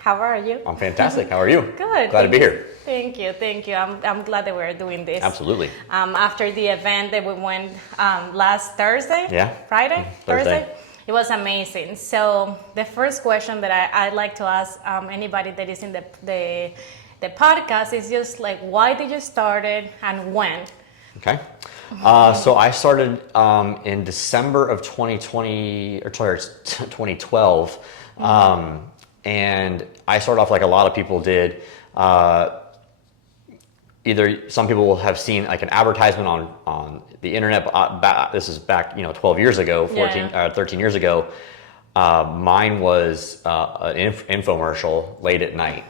How are you? I'm fantastic. How are you? Good. Glad to be here. Thank you. I'm glad that we're doing this. Absolutely. After the event that we went last Thursday, Friday, Thursday, it was amazing. So the first question that I'd like to ask anybody that is in the podcast is just like, why did you start it and when? Okay. So I started in December of 2012. And I started off like a lot of people did. Either some people will have seen like an advertisement on the internet. This is back 12 years ago, 13 years ago. Mine was an infomercial late at night,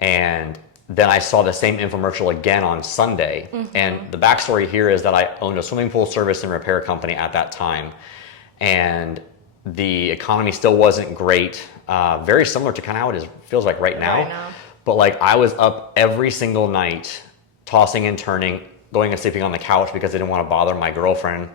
and then I saw the same infomercial again on Sunday. And the backstory here is that I owned a swimming pool service and repair company at that time, and the economy still wasn't great. Very similar to kind of how it feels like right now. But like I was up every single night, tossing and turning, going and sleeping on the couch because I didn't want to bother my girlfriend,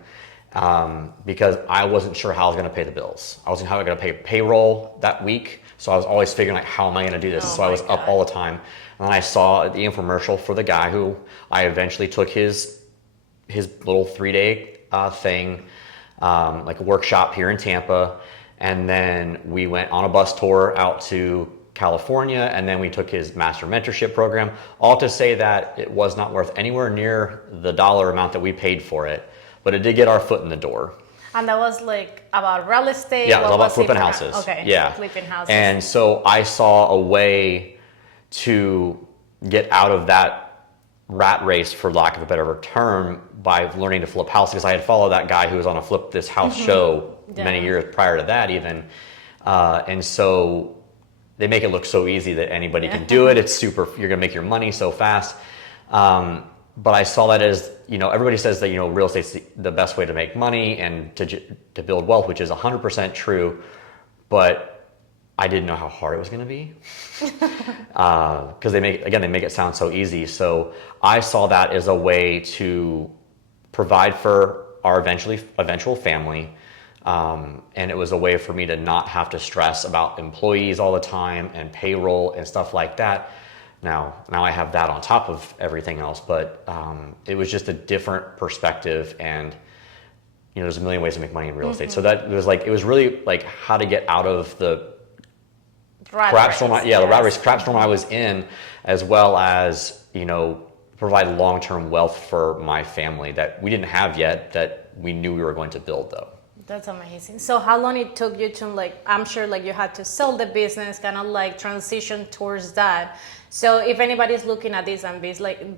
because I wasn't sure how I was going to pay the bills. I wasn't going to pay payroll that week, so I was always figuring like, how am I going to do this? So I was up all the time. And then I saw the infomercial for the guy who I eventually took his little 3-day thing, like a workshop here in Tampa. And then we went on a bus tour out to California, and then we took his master mentorship program, all to say that it was not worth anywhere near the dollar amount that we paid for it, but it did get our foot in the door. And that was like about real estate? Yeah, it was all about flipping houses. Okay, yeah. Flipping houses. And so I saw a way to get out of that rat race, for lack of a better term, by learning to flip houses, because I had followed that guy who was on a Flip This House show many years prior to that even. And so they make it look so easy that anybody can do it. It's super, you're gonna make your money so fast. But I saw that as, everybody says that, real estate's the best way to make money and to build wealth, which is 100% true. But I didn't know how hard it was gonna be. Because they make it sound so easy. So I saw that as a way to provide for our eventual family. And it was a way for me to not have to stress about employees all the time and payroll and stuff like that. Now I have that on top of everything else, but it was just a different perspective, and there's a million ways to make money in real estate. So that was like, it was really like how to get out of the crap storm I was in, as well as provide long-term wealth for my family that we didn't have yet, that we knew we were going to build though. That's amazing. So how long it took you to I'm sure you had to sell the business, kind of transition towards that. So if anybody's looking at this and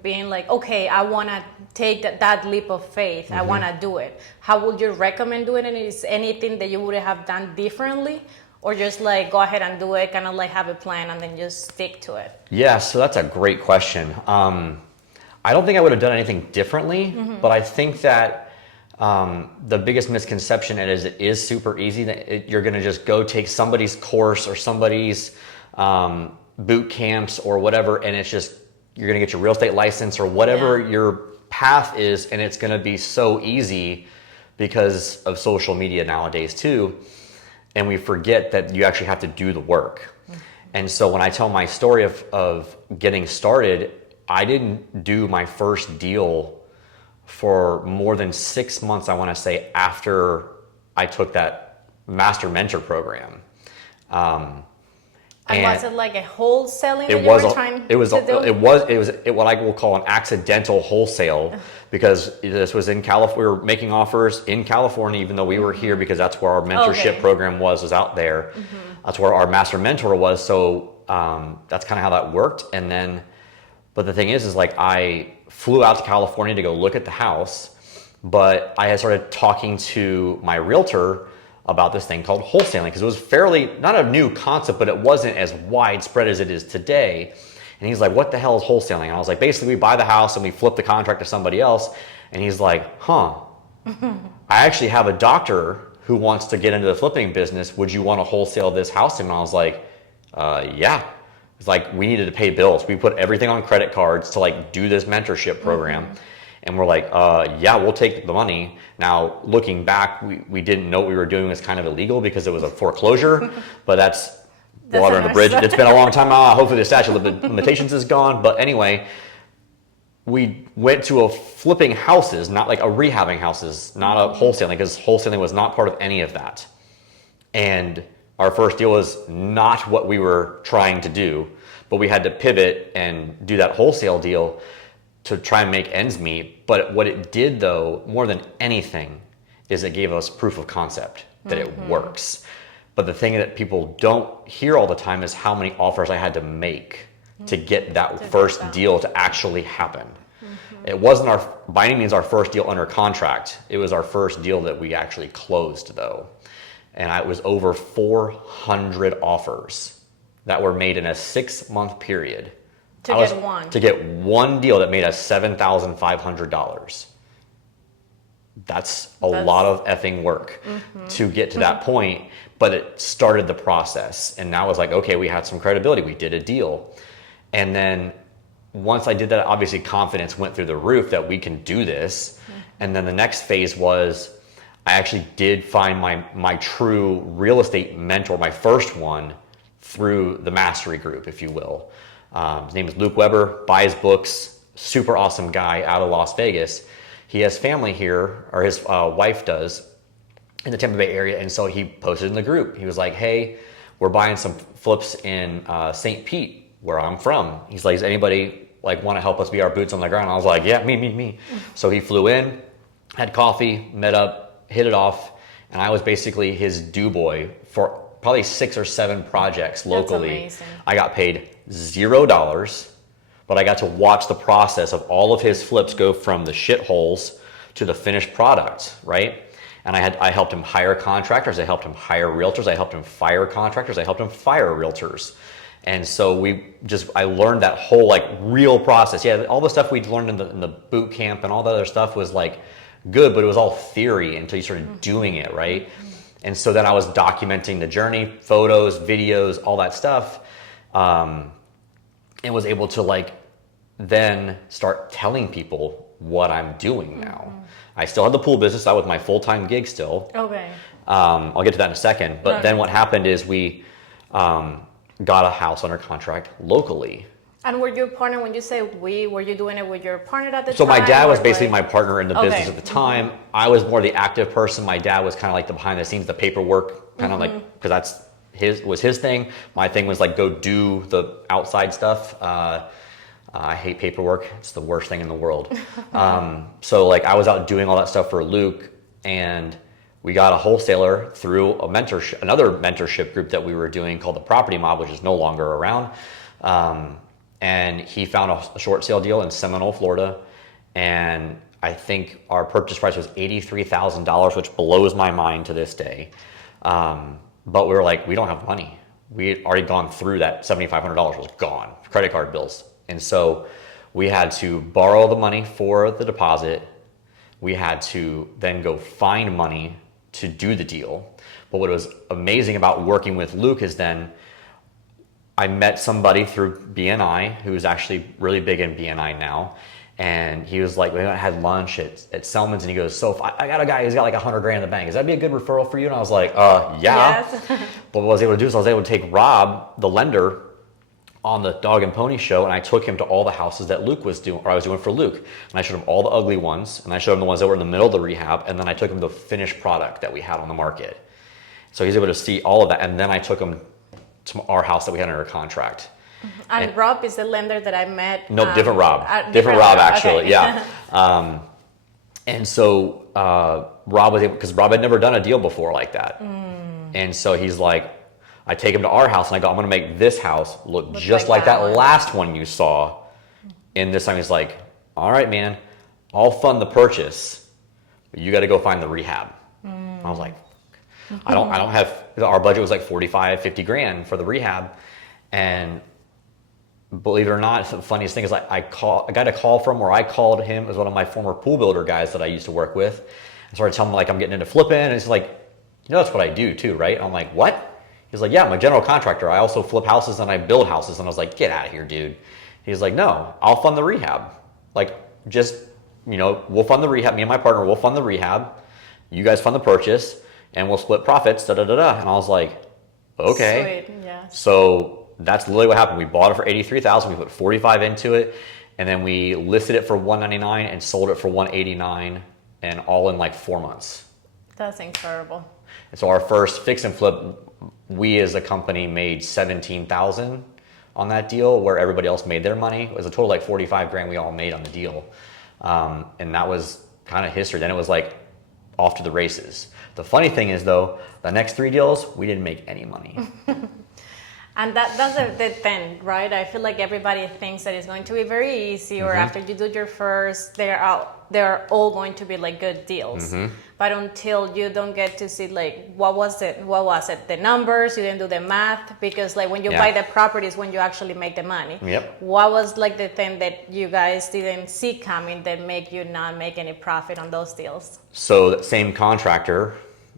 being like, okay, I want to take that leap of faith, I want to do it, how would you recommend doing it? Is anything that you would have done differently, or just go ahead and do it, kind of have a plan and then just stick to it? Yeah, so that's a great question. I don't think I would have done anything differently, but I think that the biggest misconception is it is super easy, that you're going to just go take somebody's course or somebody's boot camps or whatever, and it's just, you're going to get your real estate license or whatever your path is, and it's going to be so easy because of social media nowadays too. And we forget that you actually have to do the work. And so when I tell my story of getting started, I didn't do my first deal for more than 6 months, I want to say, after I took that master mentor program. And was it like a wholesaling that you were trying to do? It was what I will call an accidental wholesale, because this was in California. We were making offers in California, even though we were here, because that's where our mentorship program was out there. That's where our master mentor was. So that's kind of how that worked. And then, but the thing is I flew out to California to go look at the house, but I had started talking to my realtor about this thing called wholesaling, because it was fairly, not a new concept, but it wasn't as widespread as it is today. And he's like, what the hell is wholesaling? And I was like, basically we buy the house and we flip the contract to somebody else. And he's like, I actually have a doctor who wants to get into the flipping business. Would you want to wholesale this house? And I was like, yeah. It's like, we needed to pay bills. We put everything on credit cards to do this mentorship program. And we're like, yeah, we'll take the money. Now, looking back, we didn't know what we were doing was kind of illegal because it was a foreclosure, but that's water under the bridge. It's been a long time. Hopefully the statute of limitations is gone. But anyway, we went to a flipping houses, not like a rehabbing houses, not a wholesaling, because wholesaling was not part of any of that. And our first deal was not what we were trying to do, but we had to pivot and do that wholesale deal to try and make ends meet. But what it did, though, more than anything, is it gave us proof of concept that it works. But the thing that people don't hear all the time is how many offers I had to make to get that first deal to actually happen. It wasn't by any means our first deal under contract. It was our first deal that we actually closed, though. And it was over 400 offers that were made in a 6-month period. To get one deal that made us $7,500. That's a lot of effing work to get to that point, but it started the process. And now it's like, okay, we had some credibility. We did a deal. And then once I did that, obviously confidence went through the roof that we can do this. And then the next phase was I actually did find my true real estate mentor, my first one, through the mastery group, if you will. His name is Luke Weber, buys books, super awesome guy out of Las Vegas. He has family here, or his wife does, in the Tampa Bay area. And so he posted in the group. He was like, hey, we're buying some flips in St. Pete, where I'm from. He's like, does anybody want to help us be our boots on the ground? I was like, yeah, me. So he flew in, had coffee, met up, hit it off. And I was basically his do boy for probably 6 or 7 projects locally. That's amazing. I got paid $0, but I got to watch the process of all of his flips go from the shitholes to the finished product, right? And I helped him hire contractors, I helped him hire realtors, I helped him fire contractors, I helped him fire realtors. And so I learned that whole real process. Yeah, all the stuff we'd learned in the boot camp and all the other stuff was good, but it was all theory until you started doing it, right? And so then I was documenting the journey, photos, videos, all that stuff, and was able to then start telling people what I'm doing now. I still had the pool business. That was my full-time gig still. Okay. I'll get to that in a second. But then what happened is we got a house under contract locally. And were you a partner, when you say were you doing it with your partner at the time? So my dad was basically my partner in the business at the time. I was more the active person. My dad was kind of the behind the scenes, the paperwork, kind of because that's his thing. My thing was go do the outside stuff. I hate paperwork. It's the worst thing in the world. So I was out doing all that stuff for Luke, and we got a wholesaler through another mentorship group that we were doing called the Property Mob, which is no longer around. And he found a short sale deal in Seminole, Florida. And I think our purchase price was $83,000, which blows my mind to this day. But we were we don't have money. We had already gone through that. $7,500 was gone, credit card bills. And so we had to borrow the money for the deposit. We had to then go find money to do the deal. But what was amazing about working with Luke is then I met somebody through BNI who's actually really big in BNI now. And he was we had lunch at Selman's, and he goes, so if I got a guy who's got $100,000 in the bank, is that be a good referral for you? And I was like, yeah. Yes. But what I was able to do is I was able to take Rob, the lender, on the Dog and Pony show, and I took him to all the houses that Luke was doing, or I was doing for Luke. And I showed him all the ugly ones, and I showed him the ones that were in the middle of the rehab, and then I took him to the finished product that we had on the market. So he's able to see all of that, and then I took him to our house that we had under contract. And Rob is the lender that I met. No, different Rob. Different Rob, actually. Okay. Yeah. And so Rob was able, because Rob had never done a deal before like that. And so he's I take him to our house, and I go, I'm going to make this house look just like that last one you saw. And this time he's like, all right, man, I'll fund the purchase, but you got to go find the rehab. I was like, I don't have, our budget was $45,000-$50,000 for the rehab. And believe it or not, the funniest thing is I got a call from, or I called him as one of my former pool builder guys that I used to work with. I started telling him I'm getting into flipping, and he's that's what I do too, right? I'm like, what? He's like, yeah, I'm a general contractor. I also flip houses and I build houses. And I was like, get out of here, dude. He's like, no, I'll fund the rehab. We'll fund the rehab. Me and my partner will fund the rehab. You guys fund the purchase, and we'll split profits, da-da-da-da. And I was like, okay. Sweet, yes. So that's literally what happened. We bought it for $83,000. We put $45,000 into it, and then we listed it for $199,000 and sold it for $189,000, and all in like 4 months. That's incredible. And so our first fix and flip, we as a company made $17,000 on that deal, where everybody else made their money. It was a total like $45,000 we all made on the deal, and that was kind of history. Then it was like off to the races. The funny thing is though, the next 3 deals, we didn't make any money. And that's the thing, right? I feel like everybody thinks that it's going to be very easy, or after you do your first, they're all going to be like good deals. But until you don't get to see like what was it, the numbers, you didn't do the math, because like when you buy the properties, when you actually make the money. Yep. What was like the thing that you guys didn't see coming that make you not make any profit on those deals? So that same contractor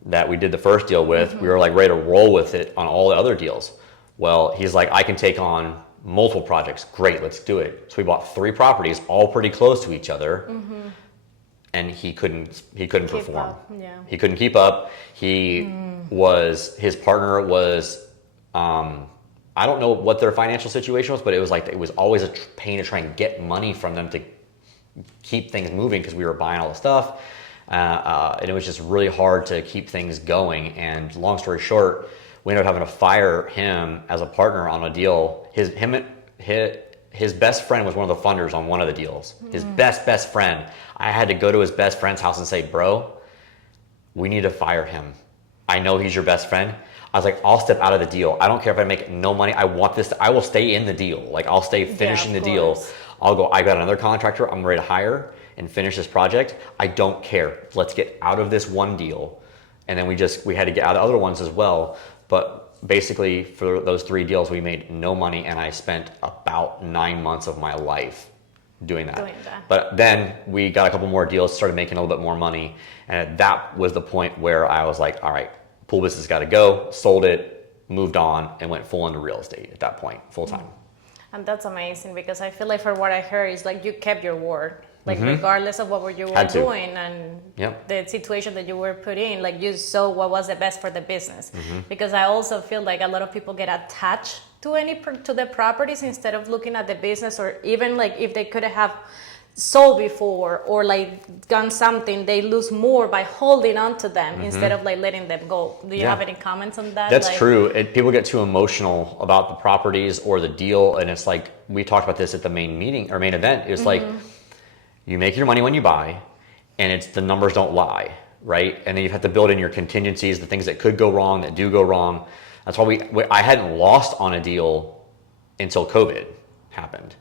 that we did the first deal with, we were like ready to roll with it on all the other deals. Well, he's like, I can take on multiple projects. Great, let's do it. So we bought 3 properties, all pretty close to each other, and he couldn't perform. Yeah. He couldn't keep up. His partner was, I don't know what their financial situation was, but it was like it was always a pain to try and get money from them to keep things moving, because we were buying all the stuff, and it was just really hard to keep things going. And long story short, we ended up having to fire him as a partner on a deal. His best friend was one of the funders on one of the deals. His best friend. I had to go to his best friend's house and say, bro, we need to fire him. I know he's your best friend. I was like, I'll step out of the deal. I don't care if I make no money. I want this. I will stay in the deal. Like, I'll stay finishing the deal. I'll go, I got another contractor I'm ready to hire and finish this project. I don't care. Let's get out of this one deal. And then we had to get out of other ones as well. But basically, for those 3 deals, we made no money, and I spent about 9 months of my life doing that. But then we got a couple more deals, started making a little bit more money, and that was the point where I was like, all right, pool business got to go, sold it, moved on, and went full into real estate at that point, full time. And that's amazing, because I feel like for what I heard is like you kept your word. Like regardless of what you were doing and the situation that you were put in, like you saw what was the best for the business. Because I also feel like a lot of people get attached to the properties instead of looking at the business, or even like if they could have sold before or like done something, they lose more by holding on to them instead of like letting them go. Do you have any comments on that? That's true. People get too emotional about the properties or the deal, and it's like we talked about this at the main meeting or main event. It's like, you make your money when you buy, and it's the numbers don't lie, right? And then you have to build in your contingencies, the things that could go wrong, that do go wrong. That's why I hadn't lost on a deal until COVID happened.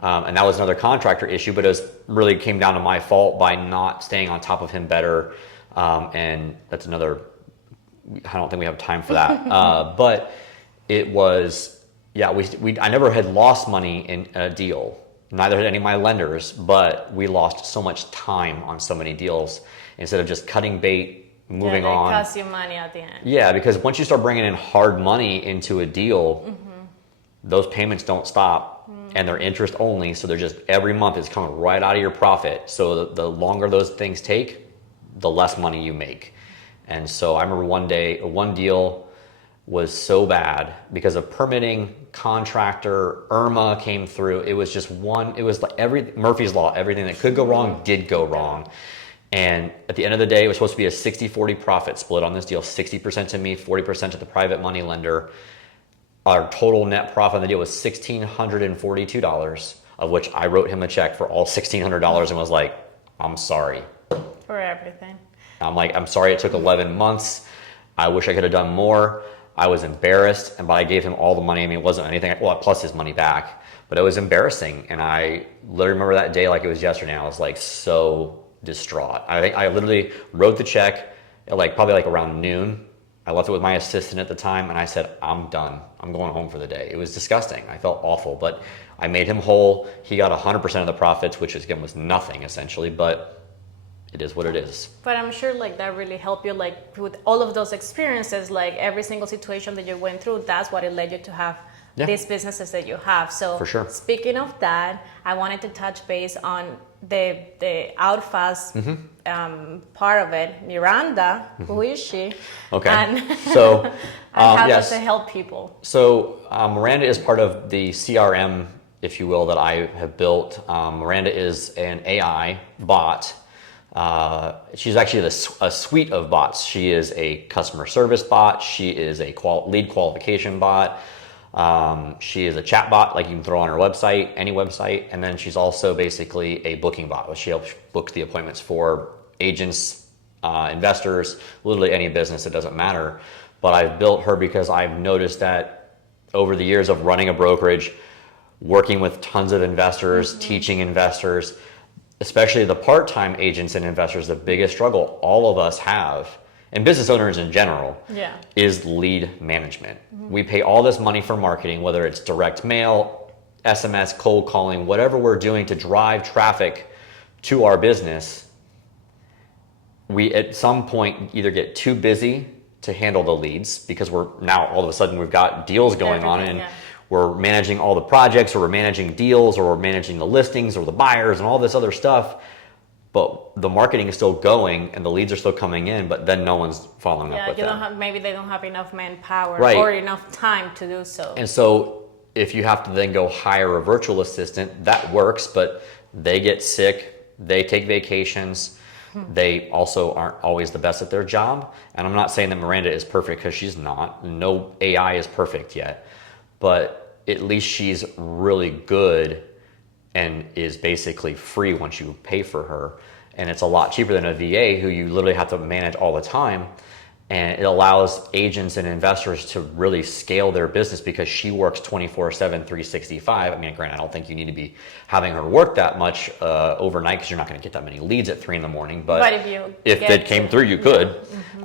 And that was another contractor issue, but it really came down to my fault by not staying on top of him better. And that's another, I don't think we have time for that. But it was, I never had lost money in a deal. Neither had any of my lenders, but we lost so much time on so many deals instead of just cutting bait, moving on. It costs you money at the end. Yeah, because once you start bringing in hard money into a deal, those payments don't stop, and they're interest only. So they're just every month it's coming right out of your profit. So the longer those things take, the less money you make. And so I remember one deal was so bad because of permitting, contractor, Irma came through. It was just it was like Murphy's Law, everything that could go wrong did go wrong. And at the end of the day, it was supposed to be a 60-40 profit split on this deal, 60% to me, 40% to the private money lender. Our total net profit on the deal was $1,642, of which I wrote him a check for all $1,600 and was like, I'm sorry. For everything. I'm like, I'm sorry it took 11 months. I wish I could have done more. I was embarrassed, but I gave him all the money. I mean, it wasn't anything, plus his money back, but it was embarrassing. And I literally remember that day like it was yesterday. I was like so distraught. I literally wrote the check at probably around noon. I left it with my assistant at the time, and I said, I'm done. I'm going home for the day. It was disgusting. I felt awful, but I made him whole. He got 100% of the profits, which again was nothing essentially, but it is what it is. But I'm sure that really helped you with all of those experiences, every single situation that you went through, that's what it led you to have these businesses that you have. So for sure. Speaking of that, I wanted to touch base on the outfast part of it, Miranda, who is she? Okay. And, So, and how yes. does it help people? So Miranda is part of the CRM, if you will, that I have built. Miranda is an AI bot. She's actually a suite of bots. She is a customer service bot. She is a lead qualification bot. She is a chat bot, like you can throw on her website, any website. And then she's also basically a booking bot, which she helps book the appointments for agents, investors, literally any business, it doesn't matter. But I've built her because I've noticed that over the years of running a brokerage, working with tons of investors, teaching investors, especially the part-time agents and investors, the biggest struggle all of us have, and business owners in general, is lead management. We pay all this money for marketing, whether it's direct mail, SMS, cold calling, whatever we're doing to drive traffic to our business. We at some point either get too busy to handle the leads because we're now all of a sudden we've got deals going on and we're managing all the projects, or we're managing deals, or we're managing the listings or the buyers and all this other stuff. But the marketing is still going and the leads are still coming in, but then no one's following up with them. Maybe they don't have enough manpower Right. or enough time to do so. And so if you have to then go hire a virtual assistant, that works, but they get sick, they take vacations, they also aren't always the best at their job. And I'm not saying that Miranda is perfect, because she's not. No AI is perfect yet. But at least she's really good and is basically free once you pay for her. And it's a lot cheaper than a VA who you literally have to manage all the time. And it allows agents and investors to really scale their business because she works 24/7, 365. I mean, granted, I don't think you need to be having her work that much overnight, because you're not going to get that many leads at 3 a.m. But if it came through, you could.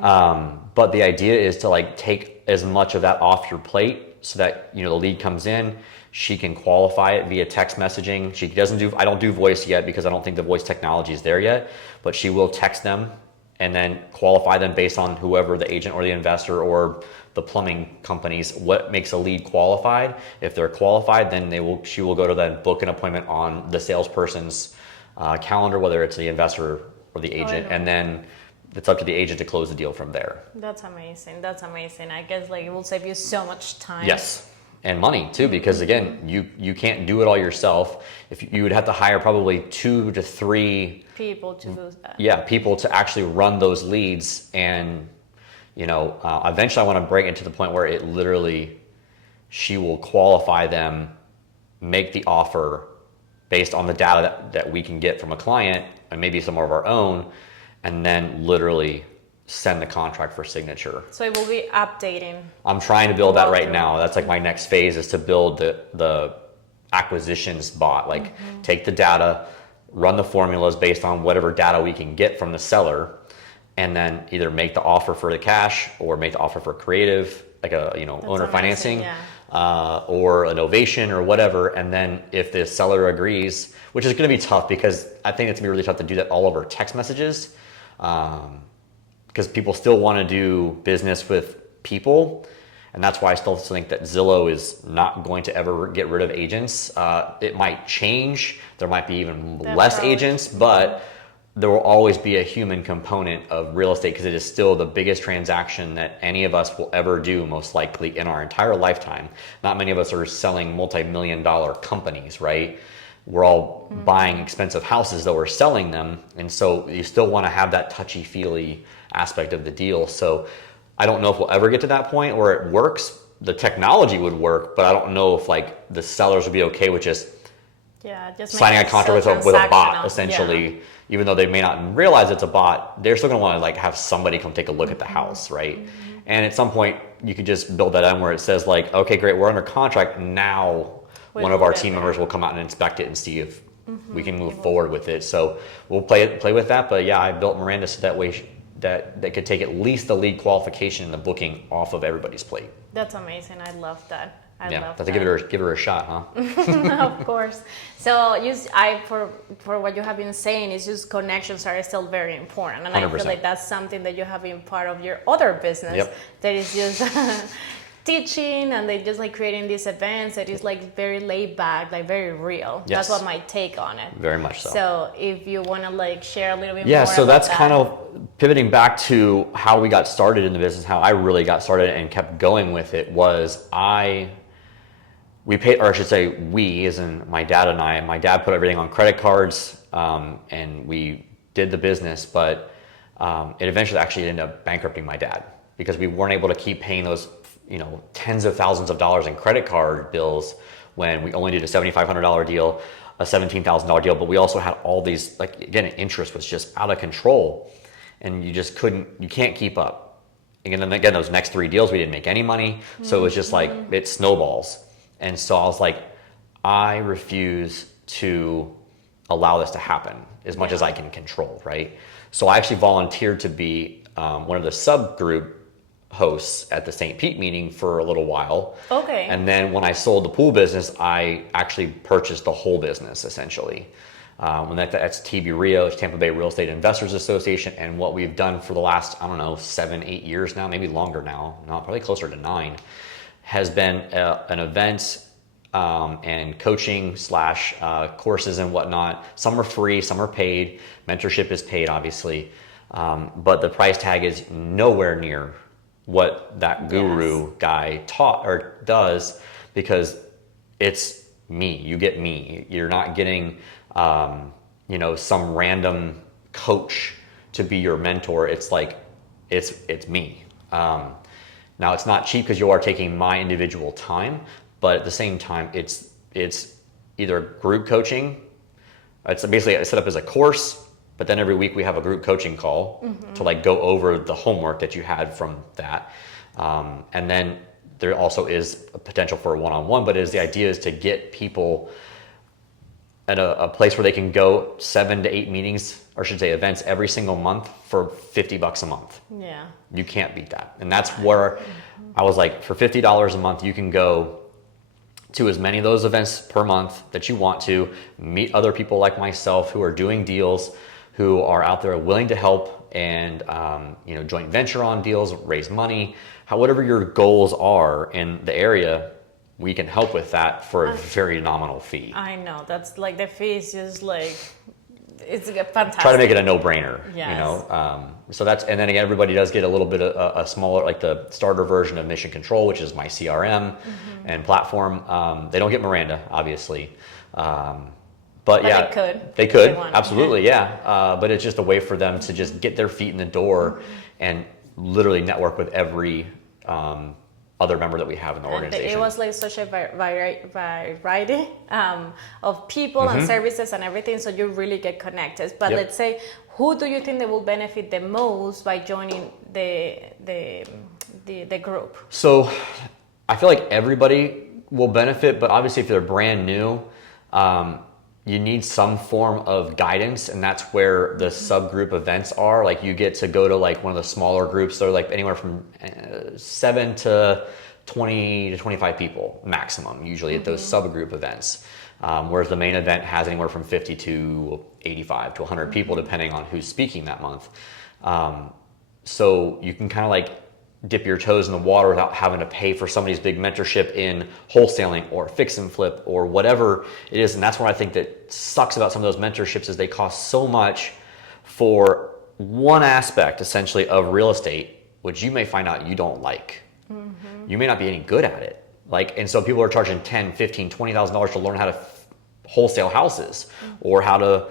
But the idea is to like take as much of that off your plate so that, you know, the lead comes in, she can qualify it via text messaging. She doesn't do, I don't do voice yet because I don't think the voice technology is there yet, but she will text them and then qualify them based on whoever the agent or the investor or the plumbing companies, what makes a lead qualified. If they're qualified, then she will go to then book an appointment on the salesperson's calendar, whether it's the investor or the agent, and then it's up to the agent to close the deal from there. That's amazing. That's amazing. I guess like it will save you so much time. Yes. And money too, because again, you can't do it all yourself. If you would have to hire probably 2 to 3 people to do that. Yeah, people to actually run those leads. And you know, eventually I want to bring it to the point where it literally, she will qualify them, make the offer based on the data that we can get from a client and maybe some of our own, and then literally send the contract for signature. So it will be updating. I'm trying to build that right now. That's like my next phase, is to build the acquisitions bot. Like take the data, run the formulas based on whatever data we can get from the seller, and then either make the offer for the cash or make the offer for creative, like a owner financing, or an ovation or whatever. And then if the seller agrees, which is going to be tough because I think it's going to be really tough to do that all over text messages. Because people still want to do business with people. And that's why I still think that Zillow is not going to ever get rid of agents. It might change. There might be even less agents, but there will always be a human component of real estate, because it is still the biggest transaction that any of us will ever do, most likely in our entire lifetime. Not many of us are selling multi-million-dollar companies, right? We're all buying expensive houses, though we're selling them. And so you still want to have that touchy-feely aspect of the deal. So I don't know if we'll ever get to that point where it works. The technology would work, but I don't know if like the sellers would be okay with just signing a contract with a bot, essentially. Even though they may not realize it's a bot, they're still going to want to like have somebody come take a look at the house, right? And at some point you could just build that in where it says like, okay, great, we're under contract now. One of our team members will come out and inspect it and see if we can move forward with it. So we'll play with that. But yeah, I built Miranda so that way that they could take at least the lead qualification and the booking off of everybody's plate. That's amazing. I love that. I love that. that. Give her a shot, huh? Of course. So for what you have been saying, is just connections are still very important, and 100%. I feel like that's something that you have been part of your other business. That is just teaching and they just like creating these events that is like very laid back, like very real. Yes. That's what my take on it. Very much so. So if you want to like share a little bit more. Yeah, so about that's that. kind of pivoting back to how we got started in the business, how I really got started and kept going with it was we paid, or I should say we, as in my dad and I, my dad put everything on credit cards and we did the business, but it eventually actually ended up bankrupting my dad because we weren't able to keep paying those, tens of thousands of dollars in credit card bills when we only did a $7,500 deal, a $17,000 deal, but we also had all these, like, again, interest was just out of control and you can't keep up. And then again, those next 3 deals, we didn't make any money. So it was just like, it snowballs. And so I was like, I refuse to allow this to happen as much as I can control, right? So I actually volunteered to be one of the subgroup hosts at the St. Pete meeting for a little while. Okay. And then when I sold the pool business, I actually purchased the whole business essentially. That's TBREIA, Tampa Bay Real Estate Investors Association. And what we've done for the last, 7-8 years now, maybe longer now, probably closer to 9, has been an event and coaching / courses and whatnot. Some are free, some are paid. Mentorship is paid, obviously. But the price tag is nowhere near what that guru guy taught or does because it's me. You get me. You're not getting, some random coach to be your mentor. It's like, it's me. Now it's not cheap because you are taking my individual time, but at the same time, it's either group coaching. It's basically set up as a course, but then every week we have a group coaching call to like go over the homework that you had from that. And then there also is a potential for a one-on-one, but the idea is to get people at a place where they can go 7 to 8 meetings, or I should say events every single month for $50 a month. Yeah. You can't beat that. And that's where I was like, for $50 a month, you can go to as many of those events per month that you want to, meet other people like myself who are doing deals, who are out there willing to help and, joint venture on deals, raise money, whatever your goals are in the area, we can help with that for a very nominal fee. I know. That's like the fee is just like, it's fantastic. Try to make it a no-brainer, Yes. So that's, and then again, everybody does get a little bit of a smaller, like the starter version of Mission Control, which is my CRM and platform. They don't get Miranda, obviously. But yeah, they could, absolutely. Yeah. But it's just a way for them to just get their feet in the door and literally network with every, other member that we have in the organization. It was like such a variety of people and services and everything, so you really get connected. But let's say, who do you think that will benefit the most by joining the group? So I feel like everybody will benefit, but obviously if they're brand new, you need some form of guidance, and that's where the subgroup events are. Like you get to go to like one of the smaller groups. They're like anywhere from 7 to 20 to 25 people maximum, usually at those subgroup events. Whereas the main event has anywhere from 50 to 85 to 100 people, depending on who's speaking that month. So you can kind of like dip your toes in the water without having to pay for somebody's big mentorship in wholesaling or fix and flip or whatever it is. And that's what I think that sucks about some of those mentorships is they cost so much for one aspect essentially of real estate, which you may find out you don't like. You may not be any good at it. And so people are charging $10,000, $15,000, $20,000 to learn how to wholesale houses or how to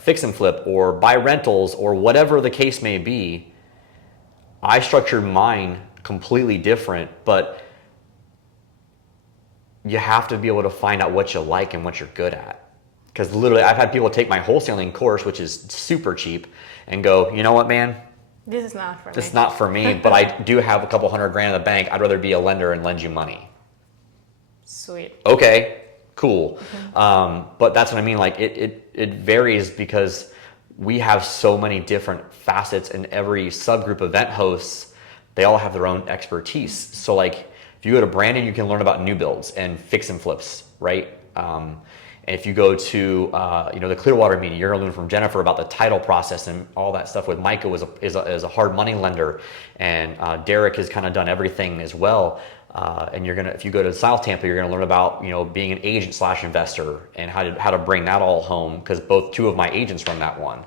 fix and flip or buy rentals or whatever the case may be. I structured mine completely different, but you have to be able to find out what you like and what you're good at. Because literally, I've had people take my wholesaling course, which is super cheap, and go, you know what, man? This is not for me. This is not for me, but I do have a couple $100,000 in the bank. I'd rather be a lender and lend you money. Sweet. Okay, cool. But that's what I mean. Like it varies because we have so many different facets, and every subgroup event hosts, they all have their own expertise. So like if you go to Brandon, you can learn about new builds and fix and flips, right? And if you go to the Clearwater meeting, you're going to learn from Jennifer about the title process and all that stuff. With Micah is a hard money lender, and Derek has kind of done everything as well. And if you go to South Tampa, you're going to learn about being an agent / investor and how to bring that all home, because two of my agents run that one.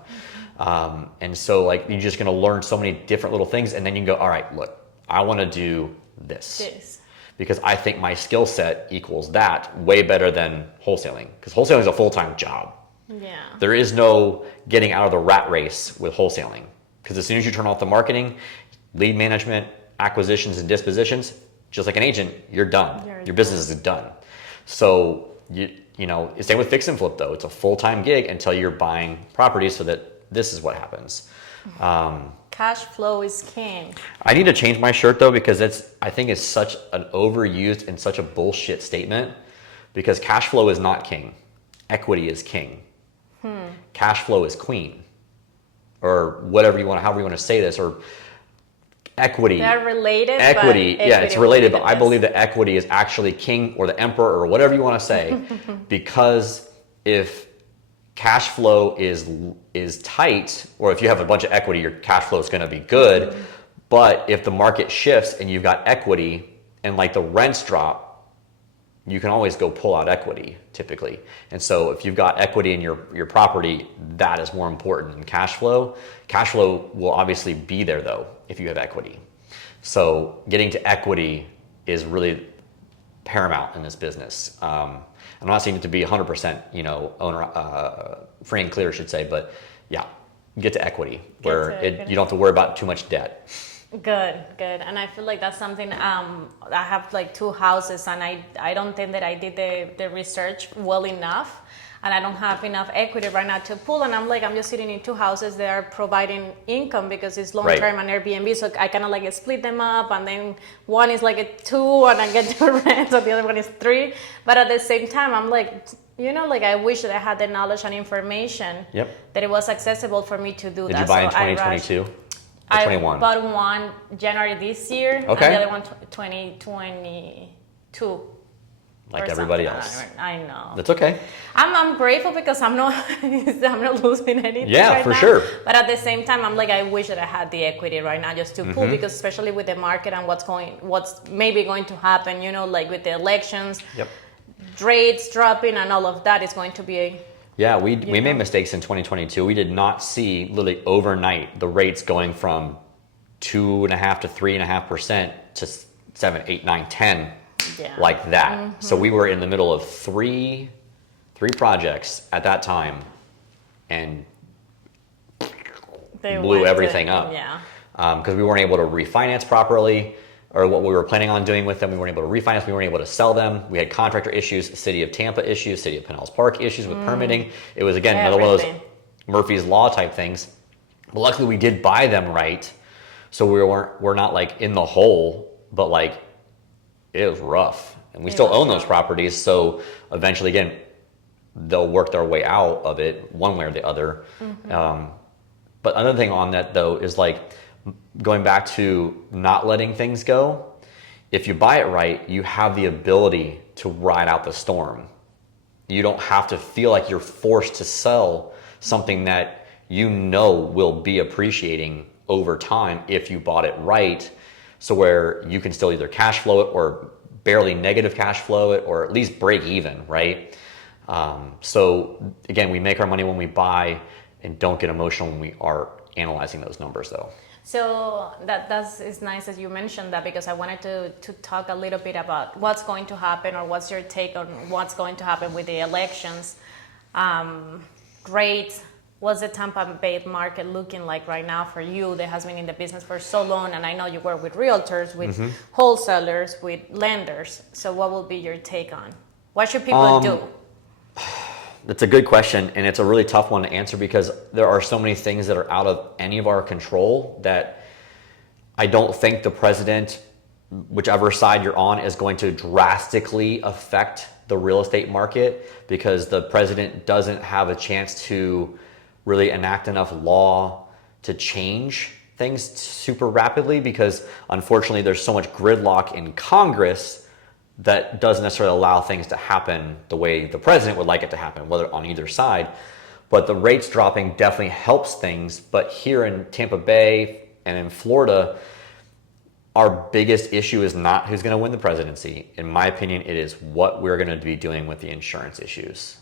And so like you're just going to learn so many different little things, and then you can go, all right, look, I want to do this. Because I think my skill set equals that way better than wholesaling. Because wholesaling is a full-time job. Yeah. There is no getting out of the rat race with wholesaling. Because as soon as you turn off the marketing, lead management, acquisitions, and dispositions, just like an agent, you're done. Your business is done. So same with fix and flip though. It's a full-time gig until you're buying properties, so that this is what happens. Cash flow is king. I need to change my shirt though, because I think it's such an overused and such a bullshit statement, because cash flow is not king. Equity is king. Cash flow is queen, or however you want to say this, or equity. They're related. Equity, yeah, it's related, but I believe that equity is actually king, or the emperor, or whatever you want to say, because if cash flow is tight, or if you have a bunch of equity, your cash flow is going to be good. But if the market shifts and you've got equity and like the rents drop, you can always go pull out equity typically. And so if you've got equity in your property, that is more important than cash flow. Cash flow will obviously be there though if you have equity. So getting to equity is really paramount in this business. I'm not saying it to be 100%, owner, free and clear, I should say, but yeah, get to equity where you don't have to worry about too much debt. Good. And I feel like that's something, I have like 2 houses, and I don't think that I did the research well enough, and I don't have enough equity right now to pull. And I'm just sitting in 2 houses that are providing income because it's long-term and Airbnb. So I kind of like split them up, and then one is like a 2 and I get to rent, so the other one is 3. But at the same time, I'm like, I wish that I had the knowledge and information that it was accessible for me to do that. Did you buy in 2022? I 21? Bought one January this year, and the other one 2022. Like everybody else. I know. That's okay. I'm grateful because I'm not losing anything. Yeah, right for now. Sure. But at the same time, I'm like, I wish that I had the equity right now just to pull, because especially with the market and what's maybe going to happen, like with the elections, rates dropping and all of that is going to be we made mistakes in 2022. We did not see literally overnight the rates going from 2.5% to 3.5% to 7, 8, 9, 10. Like that. So we were in the middle of three projects at that time, and blew everything up. Because we weren't able to refinance properly, or what we were planning on doing with them. We weren't able to refinance. We weren't able to sell them. We had contractor issues, City of Tampa issues, City of Pinellas Park issues with permitting. It was again another one of those Murphy's Law type things. But luckily we did buy them right, so we're not like in the hole, but like it was rough, and we still own those properties. So eventually, again, they'll work their way out of it one way or the other. But another thing on that though is like going back to not letting things go. If you buy it right, you have the ability to ride out the storm. You don't have to feel like you're forced to sell something that will be appreciating over time if you bought it right. So where you can still either cash flow it or barely negative cash flow it, or at least break even, right? So again, we make our money when we buy, and don't get emotional when we are analyzing those numbers though. So it's nice that you mentioned that, because I wanted to talk a little bit about what's going to happen, or what's your take on what's going to happen with the elections. What's the Tampa Bay market looking like right now for you that has been in the business for so long? And I know you work with realtors, with wholesalers, with lenders. So what will be your take on? What should people do? That's a good question, and it's a really tough one to answer, because there are so many things that are out of any of our control that I don't think the president, whichever side you're on, is going to drastically affect the real estate market, because the president doesn't have a chance to really enact enough law to change things super rapidly, because unfortunately there's so much gridlock in Congress that doesn't necessarily allow things to happen the way the president would like it to happen, whether on either side. But the rates dropping definitely helps things. But here in Tampa Bay and in Florida, our biggest issue is not who's going to win the presidency. In my opinion, it is what we're going to be doing with the insurance issues.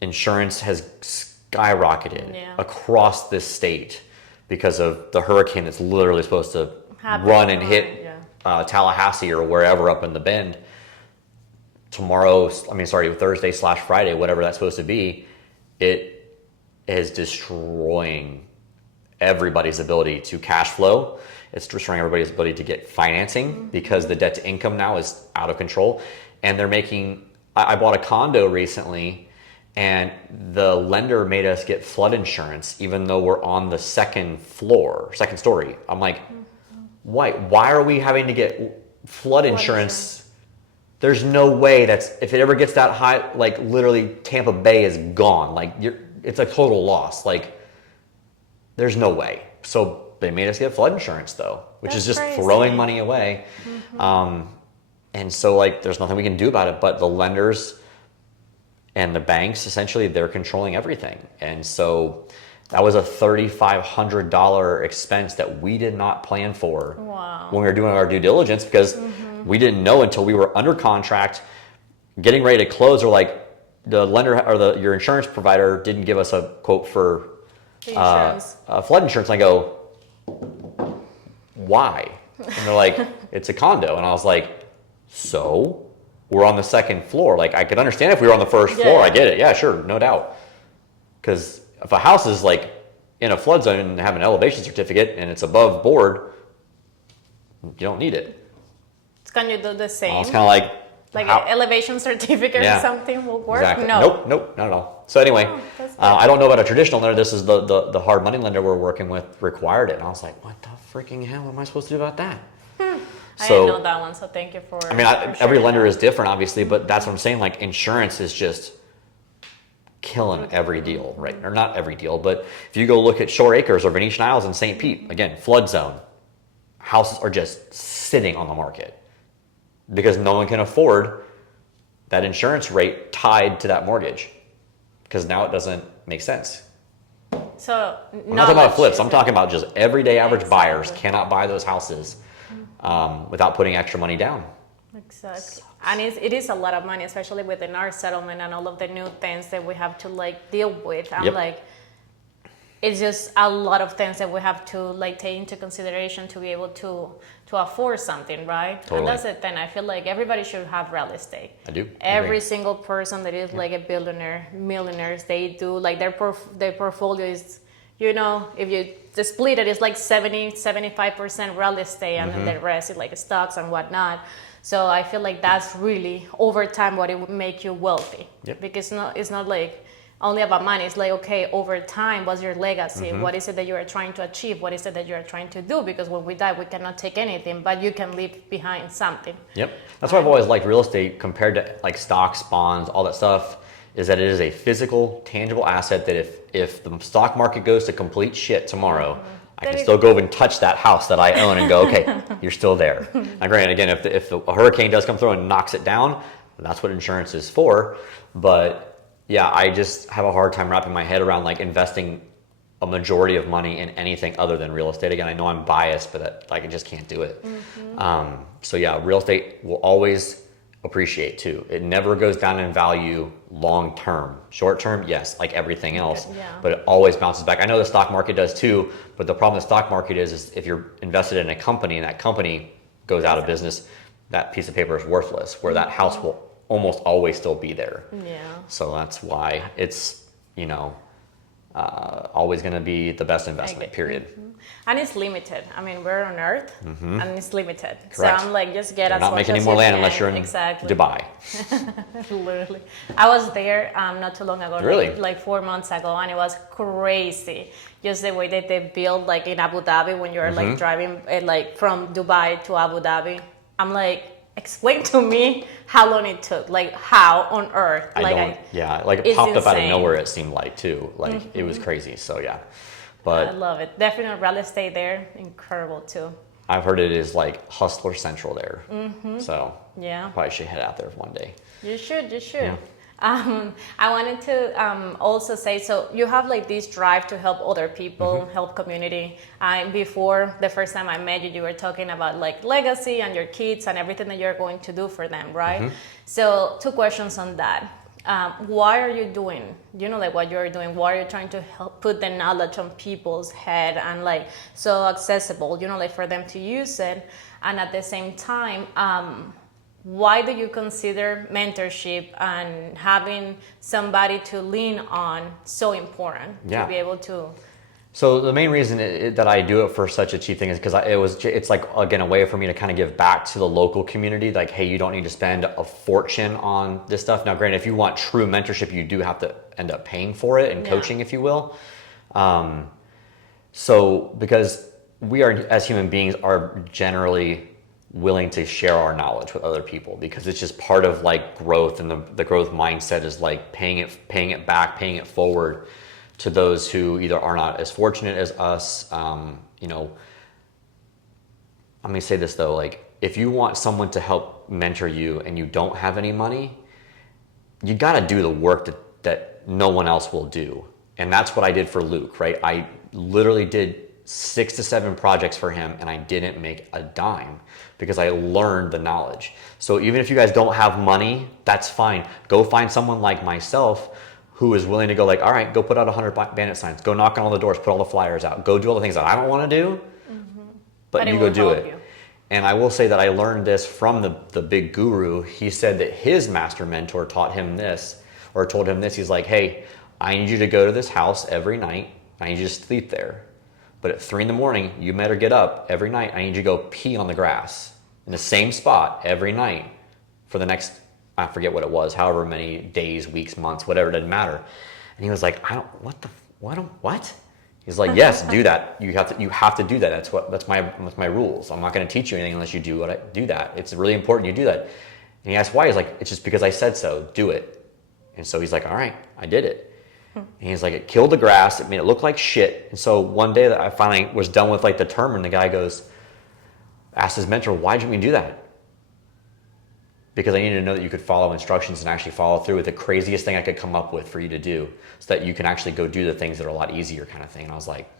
Insurance has skyrocketed across this state because of the hurricane that's literally supposed to run and hit Tallahassee or wherever up in the bend Thursday/Friday, whatever that's supposed to be. It is destroying everybody's ability to cash flow. It's destroying everybody's ability to get financing because the debt to income now is out of control. And they're making, I bought a condo recently and the lender made us get flood insurance even though we're on the second story. I'm like, why are we having to get flood insurance? There's no way if it ever gets that high, like literally Tampa Bay is gone. Like it's a total loss. Like there's no way. So they made us get flood insurance though, which is just throwing money away. And so like there's nothing we can do about it, but the lenders and the banks, essentially they're controlling everything. And so that was a $3,500 expense that we did not plan for when we were doing our due diligence because we didn't know until we were under contract, getting ready to close, or like the lender or your insurance provider didn't give us a quote for flood insurance. And I go, why? And they're like, it's a condo. And I was like, so we're on the second floor. Like I could understand if we were on the first floor. I get it. Yeah, sure. No doubt. Because if a house is like in a flood zone and have an elevation certificate and it's above board, you don't need it. Can you do the same? It's kind of like an elevation certificate or something will work? Exactly. No. Nope, not at all. So anyway, I don't know about a traditional lender. This is the hard money lender we're working with required it. And I was like, what the freaking hell am I supposed to do about that? I didn't know that one, so thank you for every lender is different, obviously, but that's what I'm saying. Like insurance is just killing every deal, right? Or not every deal, but if you go look at Shore Acres or Venetian Isles in St. Pete, again, flood zone, houses are just sitting on the market because no one can afford that insurance rate tied to that mortgage because now it doesn't make sense. So I'm not talking about flips. I'm talking about just everyday average buyers cannot buy those houses without putting extra money down. Exactly. And it is a lot of money, especially within our settlement and all of the new things that we have to like deal with. And like, it's just a lot of things that we have to like take into consideration to be able to afford something, right? Totally. And that's the thing. I feel like everybody should have real estate. I do. Every single person that is like a billionaire, millionaires, they do like their portfolio is, you know, if you split it, it's like 75% real estate and then the rest is like stocks and whatnot. So I feel like that's really over time what it would make you wealthy. Because it's not like only about money. It's like, okay, over time, what's your legacy? What is it that you are trying to achieve? What is it that you are trying to do? Because when we die, we cannot take anything, but you can leave behind something. That's why I've always liked real estate compared to like stocks, bonds, all that stuff, is that it is a physical, tangible asset that if the stock market goes to complete shit tomorrow, I can still go over and touch that house that I own and go, okay, you're still there. Now, granted, again, if a hurricane does come through and knocks it down, that's what insurance is for. But yeah, I just have a hard time wrapping my head around like investing a majority of money in anything other than real estate. Again, I know I'm biased, but I just can't do it. So yeah, real estate will always appreciate too. It never goes down in value long term. Short term, yes, like everything else, but it always bounces back. I know the stock market does too, but the problem with the stock market is if you're invested in a company and that company goes out of business, that piece of paper is worthless, where that house will almost always still be there. So that's why it's, you know, always going to be the best investment, period. And it's limited. I mean, we're on Earth, and it's limited. Correct. So I'm like, just get as much as you can. Not making any more land unless you're in Dubai. Literally. I was there not too long ago, Really? like 4 months ago, and it was crazy. Just the way that they build, like in Abu Dhabi, when you're like driving like from Dubai to Abu Dhabi. I'm like, explain to me how long it took. Like, how on earth? It popped up out of nowhere, it seemed like, too. Like, it was crazy. So, yeah. But I love it. Definitely real estate there, incredible too. I've heard it is like hustler central there. So Yeah. probably should head out there one day. You should. Yeah. I wanted to also say, so you have like this drive to help other people, help community. Before the first time I met you, you were talking about like legacy and your kids and everything that you're going to do for them, right? So 2 questions on that. Why are you doing, like what you're doing? Why are you trying to help put the knowledge on people's head and like so accessible, like for them to use it? And at the same time, why do you consider mentorship and having somebody to lean on so important to be able to? So the main reason that I do it for such a cheap thing is because it's like, again, a way for me to kind of give back to the local community. Like, hey, you don't need to spend a fortune on this stuff. Now, granted, if you want true mentorship, you do have to end up paying for it and coaching, if you will. So because we are, as human beings, are generally willing to share our knowledge with other people because it's just part of like growth, and the growth mindset is like paying it back, paying it forward to those who either are not as fortunate as us. I'm gonna say this though, like if you want someone to help mentor you and you don't have any money, you got to do the work that no one else will do. And that's what I did for Luke, right? I literally did 6 to 7 projects for him and I didn't make a dime because I learned the knowledge. So even if you guys don't have money, that's fine. Go find someone like myself who is willing to go like, all right, go put out 100 bandit signs, go knock on all the doors, put all the flyers out, go do all the things that I don't want to do, but you go do it. And I will say that I learned this from the big guru. He said that his master mentor taught him this, or told him this. He's like, hey, I need you to go to this house every night. I need you to sleep there. But at 3 a.m, you better get up every night. I need you to go pee on the grass in the same spot every night for the next, I forget what it was, however many days, weeks, months, whatever, it didn't matter. And he was like, what? He's like, yes, do that. You have to do that. That's my rules. I'm not going to teach you anything unless you do that. It's really important you do that. And he asked why. He's like, it's just because I said so. Do it. And so he's like, all right, I did it. And he's like, it killed the grass. It made it look like shit. And so one day that I finally was done with like the term, and the guy asked his mentor, why did you do that? Because I needed to know that you could follow instructions and actually follow through with the craziest thing I could come up with for you to do, so that you can actually go do the things that are a lot easier, kind of thing. And I was like,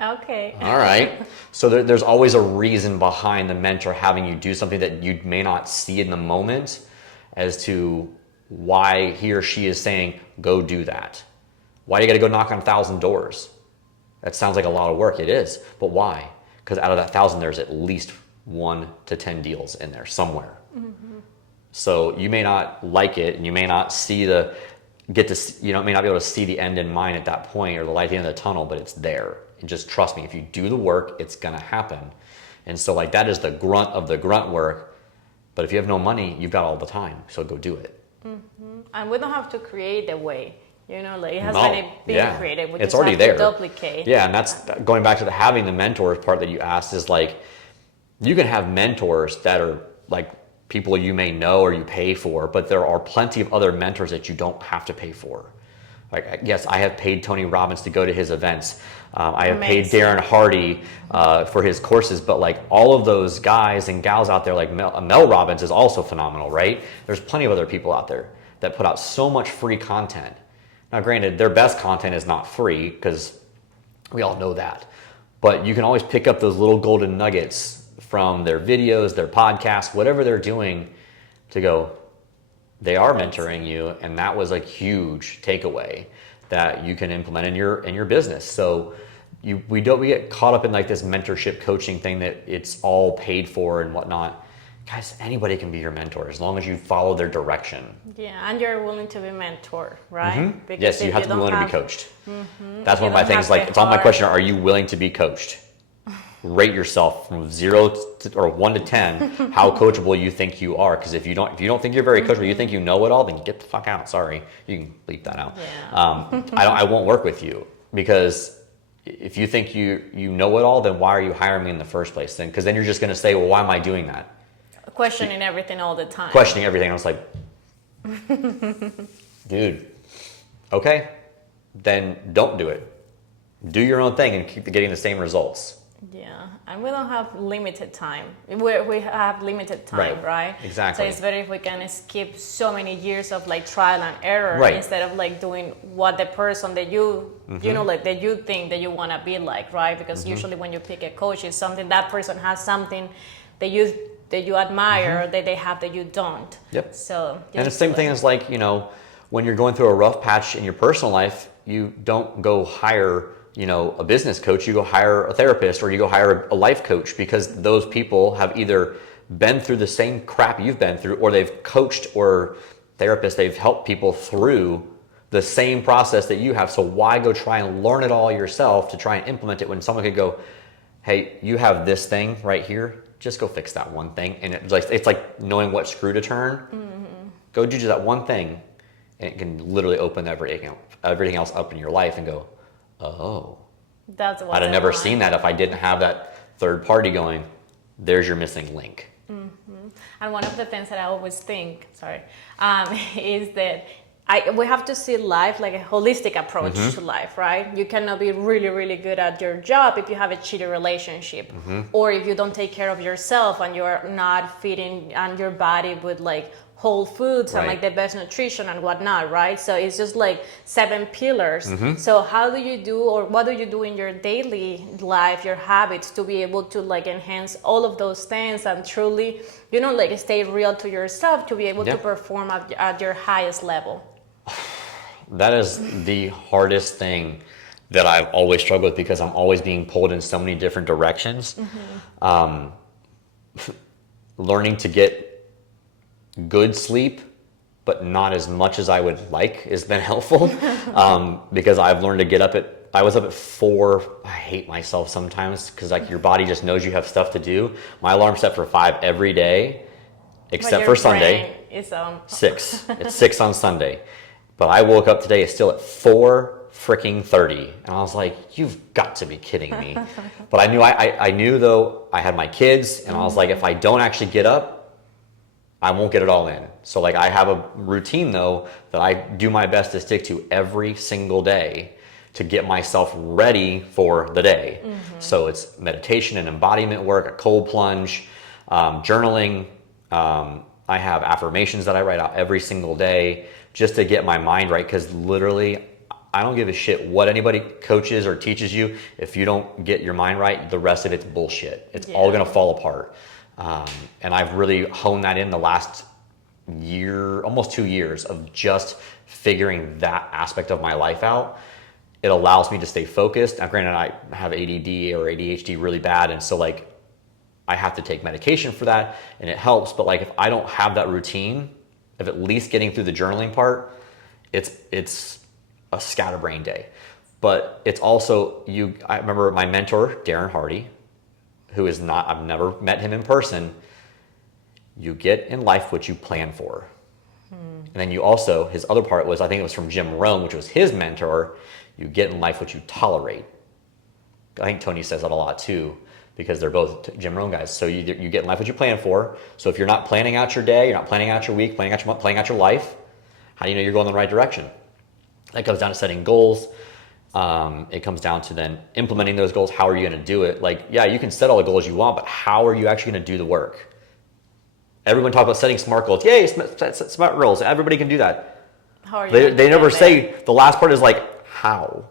okay. All right. So there's always a reason behind the mentor having you do something that you may not see in the moment as to why he or she is saying, go do that. Why do you got to go knock on 1,000 doors? That sounds like a lot of work. It is. But why? Because out of that 1,000, there's at least 1 to 10 deals in there somewhere. So you may not like it, and you may not may not be able to see the end in mind at that point, or the light at the end of the tunnel, but it's there. And just trust me, if you do the work, it's going to happen. And so like that is the grunt of the grunt work. But if you have no money, you've got all the time. So go do it. And we don't have to create the way, like it has already been created. We it's just already have there. to duplicate. Yeah, and that's going back to having the mentors part that you asked, is like, you can have mentors that are like people you may know or you pay for, but there are plenty of other mentors that you don't have to pay for. Like, yes, I have paid Tony Robbins to go to his events. I have paid Darren Hardy for his courses, but like all of those guys and gals out there, like Mel Robbins is also phenomenal, right? There's plenty of other people out there that put out so much free content. Now, granted, their best content is not free, because we all know that. But you can always pick up those little golden nuggets from their videos, their podcasts, whatever they're doing, to go, they are mentoring you, and that was a huge takeaway that you can implement in your business. So we get caught up in like this mentorship coaching thing that it's all paid for and whatnot. Guys, anybody can be your mentor as long as you follow their direction. Yeah, and you're willing to be mentored, right? Because yes, you have to be willing to be coached. That's one of my things. Like, it's on my question: are you willing to be coached? Rate yourself from 0 or 1 to 10 how coachable you think you are. Because if you don't think you're very coachable, you think you know it all, then get the fuck out. Sorry, you can bleep that out. Yeah. I won't work with you, because if you think you know it all, then why are you hiring me in the first place? Then, because then you're just going to say, well, why am I doing that? Questioning everything all the time. Questioning everything. I was like, dude, okay, then don't do it. Do your own thing and keep getting the same results. Yeah, and we don't have limited time. We have limited time, right? Exactly. So it's better if we can skip so many years of like trial and error instead of like doing what the person that you, you know, like that you think that you want to be like, right? Because usually when you pick a coach, it's something that person has something that you admire that they have that you don't. Yep. So and the same thing is like, you know, when you're going through a rough patch in your personal life, you don't go hire, you know, a business coach, you go hire a therapist or you go hire a life coach, because those people have either been through the same crap you've been through, or they've coached, or therapists, they've helped people through the same process that you have. So why go try and learn it all yourself to try and implement it when someone could go, hey, you have this thing right here, just go fix that one thing. And it's like knowing what screw to turn. Go do just that one thing, and it can literally open everything else up in your life and go, oh, that's what I'd have never seen that if I didn't have that third party going, there's your missing link. And one of the things that I always think, is that we have to see life like a holistic approach to life, right? You cannot be really, really good at your job if you have a shitty relationship, or if you don't take care of yourself and you're not feeding on your body with like whole foods and like the best nutrition and whatnot, right? So it's just like 7 pillars. So how do you do, or what do you do in your daily life, your habits, to be able to like enhance all of those things and truly, you know, like stay real to yourself to be able to perform at your highest level? That is the hardest thing that I've always struggled with, because I'm always being pulled in so many different directions. Learning to get good sleep, but not as much as I would like, has been helpful. Because I've learned to get up I was up at 4. I hate myself sometimes, because like your body just knows you have stuff to do. My alarm's set for 5 every day, except for Sunday. 6. It's 6 on Sunday. But I woke up today, it's still at 4:30, and I was like, you've got to be kidding me. But I knew though, I had my kids, and I was like, if I don't actually get up, I won't get it all in. So like I have a routine though that I do my best to stick to every single day to get myself ready for the day. So it's meditation and embodiment work, a cold plunge, journaling. I have affirmations that I write out every single day just to get my mind right, because literally I don't give a shit what anybody coaches or teaches you. If you don't get your mind right, the rest of it's bullshit. It's all gonna fall apart. And I've really honed that in the last year, almost 2 years, of just figuring that aspect of my life out. It allows me to stay focused. Now, granted, I have ADD or ADHD really bad, and so like I have to take medication for that, and it helps. But like if I don't have that routine of at least getting through the journaling part, it's a scatterbrain day. But it's also I remember my mentor, Darren Hardy, who is not, I've never met him in person. You get in life what you plan for. And then you also, his other part was, I think it was from Jim Rohn, which was his mentor, you get in life what you tolerate. I think Tony says that a lot too, because they're both Jim Rohn guys. So you get in life what you plan for. So if you're not planning out your day, you're not planning out your week, planning out your month, planning out your life, how do you know you're going in the right direction? That comes down to setting goals. It comes down to then implementing those goals. How are you going to do it? Like, yeah, you can set all the goals you want, but how are you actually going to do the work? Everyone talks about setting SMART goals. Yay, SMART goals. Everybody can do that. How are you They never say, the last part is like, how?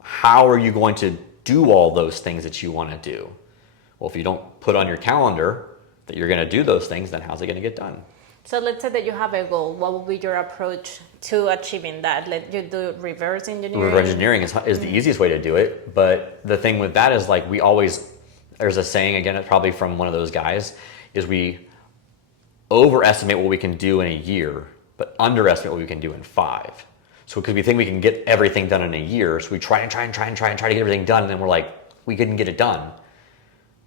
How are you going to do all those things that you want to do? Well, if you don't put on your calendar that you're going to do those things, then how's it going to get done? So let's say that you have a goal. What would be your approach to achieving that? Let you do reverse engineering? Reverse engineering is the easiest way to do it. But the thing with that is like there's a saying, again, it's probably from one of those guys, is we overestimate what we can do in a year, but underestimate what we can do in 5. So because we think we can get everything done in a year, so we try to get everything done, and then we're like, we couldn't get it done.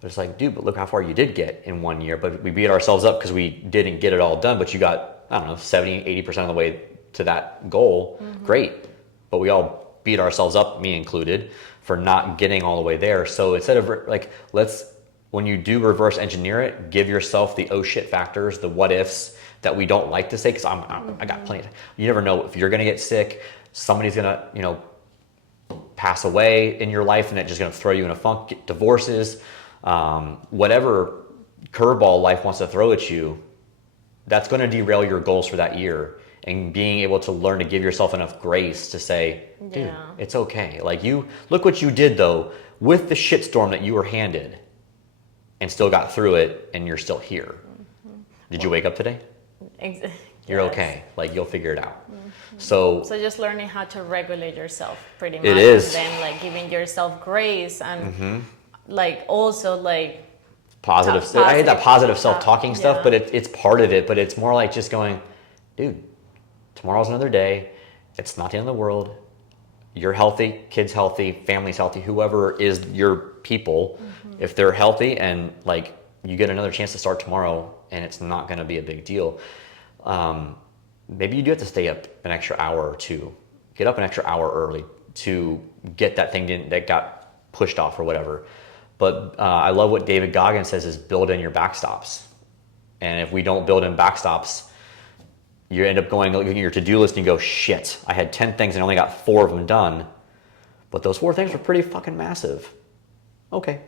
But it's like, dude, but look how far you did get in 1 year. But we beat ourselves up because we didn't get it all done, but you got, I don't know, 70, 80% of the way to that goal. Great. But we all beat ourselves up, me included, for not getting all the way there. So instead of like, when you do reverse engineer it, give yourself the oh shit factors, the what ifs that we don't like to say, because I got plenty of, you never know if you're going to get sick, somebody's going to, pass away in your life and it's just going to throw you in a funk, get divorces, whatever curveball life wants to throw at you, that's going to derail your goals for that year. And being able to learn to give yourself enough grace to say, dude, it's okay. Like, you look what you did though with the shitstorm that you were handed and still got through it, and you're still here. Did you wake up today? You're okay. Like, you'll figure it out. So just learning how to regulate yourself pretty much. It is. And then like giving yourself grace and like also like positive. I hate that positive self-talking stuff, but it's part of it. But it's more like just going, dude, tomorrow's another day. It's not the end of the world. You're healthy, kids healthy, family's healthy, whoever is your people, if they're healthy and like you get another chance to start tomorrow and it's not going to be a big deal. Maybe you do have to stay up an extra hour or two, get up an extra hour early to get that thing that got pushed off or whatever. But I love what David Goggins says is build in your backstops. And if we don't build in backstops, you end up looking at your to-do list and you go, shit, I had 10 things and I only got 4 of them done. But those 4 things were pretty fucking massive. Okay.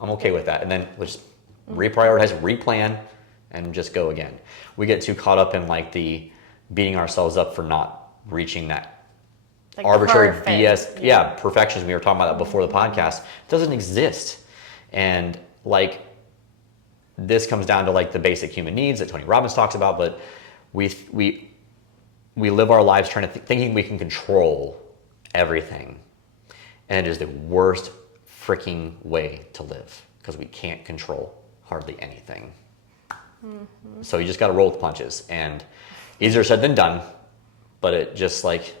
I'm okay with that. And then we'll just reprioritize, replan, and just go again. We get too caught up in like the beating ourselves up for not reaching that like arbitrary BS. Yeah, perfections. We were talking about that before the podcast. It doesn't exist. And like, this comes down to like the basic human needs that Tony Robbins talks about, but we live our lives thinking we can control everything. And it is the worst freaking way to live because we can't control hardly anything. So you just got to roll with the punches, and easier said than done, but it just like,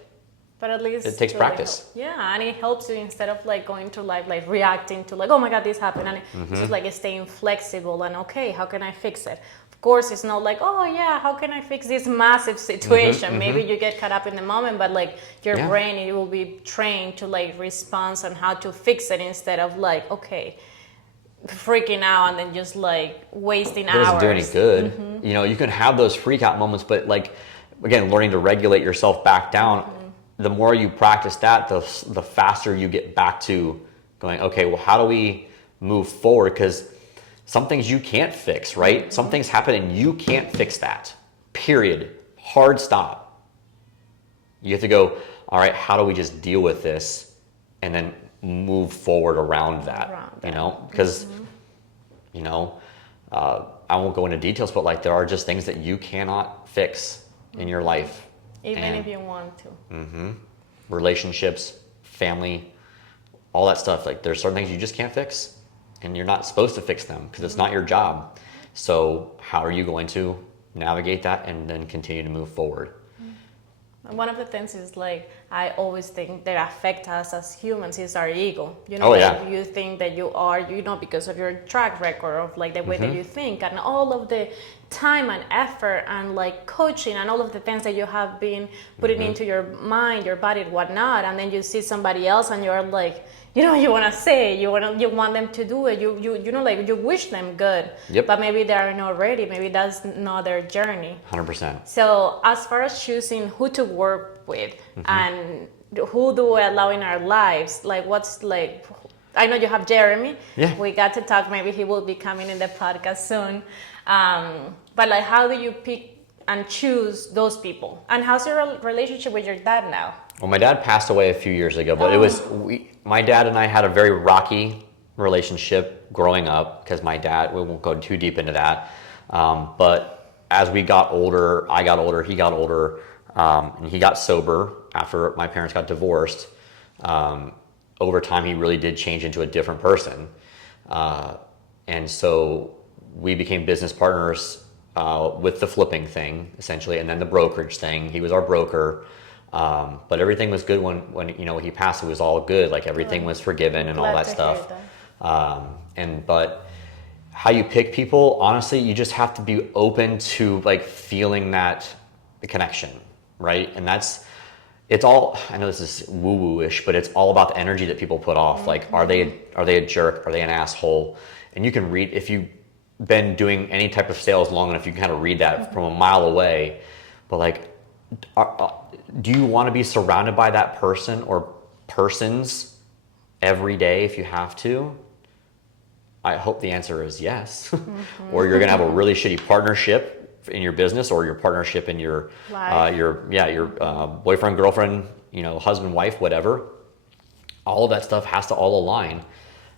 but at least it takes practice. Yeah, and it helps you instead of like going through life like reacting to like, oh my God, this happened, and it's just like staying flexible and okay, how can I fix it? Of course, it's not like, oh yeah, how can I fix this massive situation? Maybe you get caught up in the moment, but like your brain, it will be trained to like respond on how to fix it instead of like, okay, freaking out and then just like wasting hours. It doesn't do any good. You know, you can have those freak out moments, but like, again, learning to regulate yourself back down, the more you practice that, the faster you get back to going, okay, well, how do we move forward? Because some things you can't fix, right? Some things happen and you can't fix that, period. Hard stop. You have to go, all right, how do we just deal with this and then move forward around that, you know? Because, you know, I won't go into details, but like there are just things that you cannot fix in your life. Even if you want to. Relationships, family, all that stuff. Like there's certain things you just can't fix. And you're not supposed to fix them because it's not your job. So how are you going to navigate that and then continue to move forward? One of the things is like, I always think that affect us as humans is our ego. You Oh, know, yeah. like you think that you are, you know, because of your track record of like the way that you think and all of the time and effort and like coaching and all of the things that you have been putting into your mind, your body, and whatnot. And then you see somebody else and you're like, you know, you want to say, you want them to do it. You know, like you wish them good, but maybe they are not ready. Maybe that's not their journey. 100%. So as far as choosing who to work with and who do we allow in our lives, like what's like, I know you have Jeremy. Yeah. We got to talk. Maybe he will be coming in the podcast soon. But like, how do you pick and choose those people? And how's your relationship with your dad now? Well, my dad passed away a few years ago, but my dad and I had a very rocky relationship growing up because my dad, we won't go too deep into that. But as we got older, I got older, he got older, and he got sober after my parents got divorced. Over time, he really did change into a different person. And so we became business partners with the flipping thing, essentially, and then the brokerage thing. He was our broker. But everything was good when you know he passed. It was all good, like everything was forgiven and all that stuff. But how you pick people, honestly, you just have to be open to like feeling that connection, right? And it's all, I know this is woo-woo-ish, but it's all about the energy that people put off. Like, are they a jerk? Are they an asshole? And you can read, if you've been doing any type of sales long enough, you can kind of read that from a mile away. But like, do you want to be surrounded by that person, or persons every day if you have to? I hope the answer is yes. Or you're going to have a really shitty partnership in your business, or your partnership in your boyfriend, girlfriend, husband, wife, whatever. All of that stuff has to all align,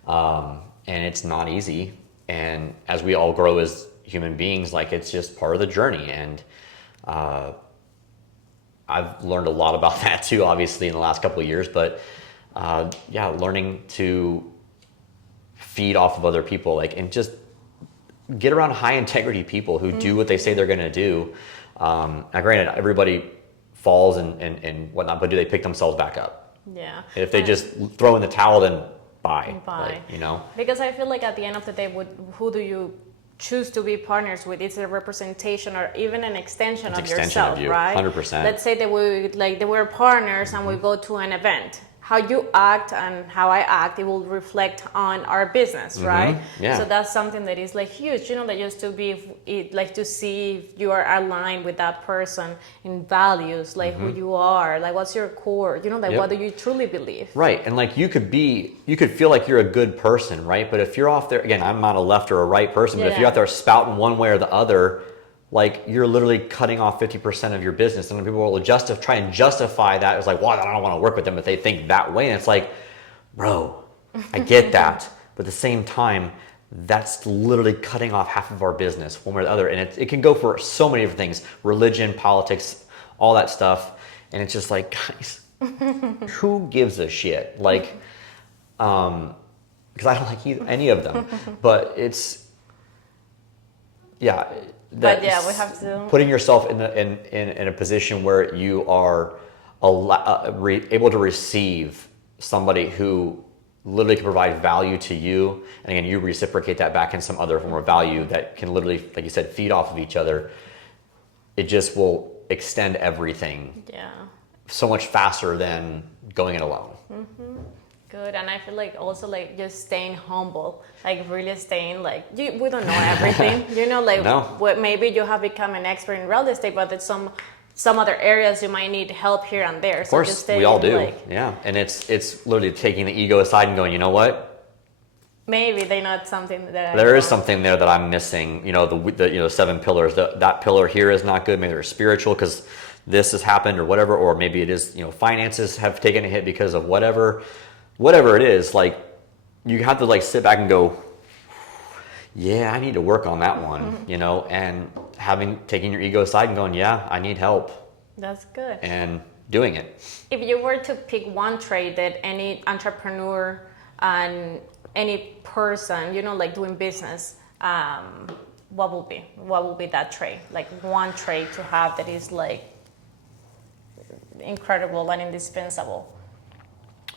and it's not easy. And as we all grow as human beings, like, it's just part of the journey. And I've learned a lot about that too, obviously, in the last couple of years. But learning to feed off of other people, like, and just get around high integrity people who do what they say they're going to do. Now, granted, everybody falls and whatnot, but do they pick themselves back up? Yeah. And if they just throw in the towel, then bye. Like, Because I feel like at the end of the day, who do you choose to be partners with? It's a representation or even an extension of yourself, right? 100%. Let's say that they were partners and we go to an event. How you act and how I act, it will reflect on our business, right? Yeah. So that's something that is like huge, that just to see if you are aligned with that person in values, like who you are, like what's your core, what do you truly believe? Right. And like you could feel like you're a good person, right? But if you're off there, again, I'm not a left or a right person, but if you're out there spouting one way or the other, like, you're literally cutting off 50% of your business. And then people will try and justify that as like, well, I don't want to work with them if they think that way. And it's like, bro, I get that. But at the same time, that's literally cutting off half of our business one way or the other. And it can go for so many different things: religion, politics, all that stuff. And it's just like, guys, who gives a shit? Like, because I don't like any of them. But it's, we have to putting yourself in a position where you are able to receive somebody who literally can provide value to you, and again, you reciprocate that back in some other form of value that can literally, like you said, feed off of each other. It just will extend everything so much faster than going it alone. Good. And I feel like also like just staying humble, like really staying like, we don't know everything, no. Maybe you have become an expert in real estate, but there's some other areas you might need help here and there. Of course, just we all do. And it's literally taking the ego aside and going, you know what? Maybe they know something that there is something there that I'm missing. The 7 pillars. That pillar here is not good. Maybe they're spiritual because this has happened or whatever, or maybe it is finances have taken a hit because of whatever it is. Like, you have to like sit back and go, I need to work on that one, and taking your ego aside and going, I need help. That's good. And doing it. If you were to pick one trait that any entrepreneur and any person, like doing business, what will be that trait? Like one trait to have that is like incredible and indispensable.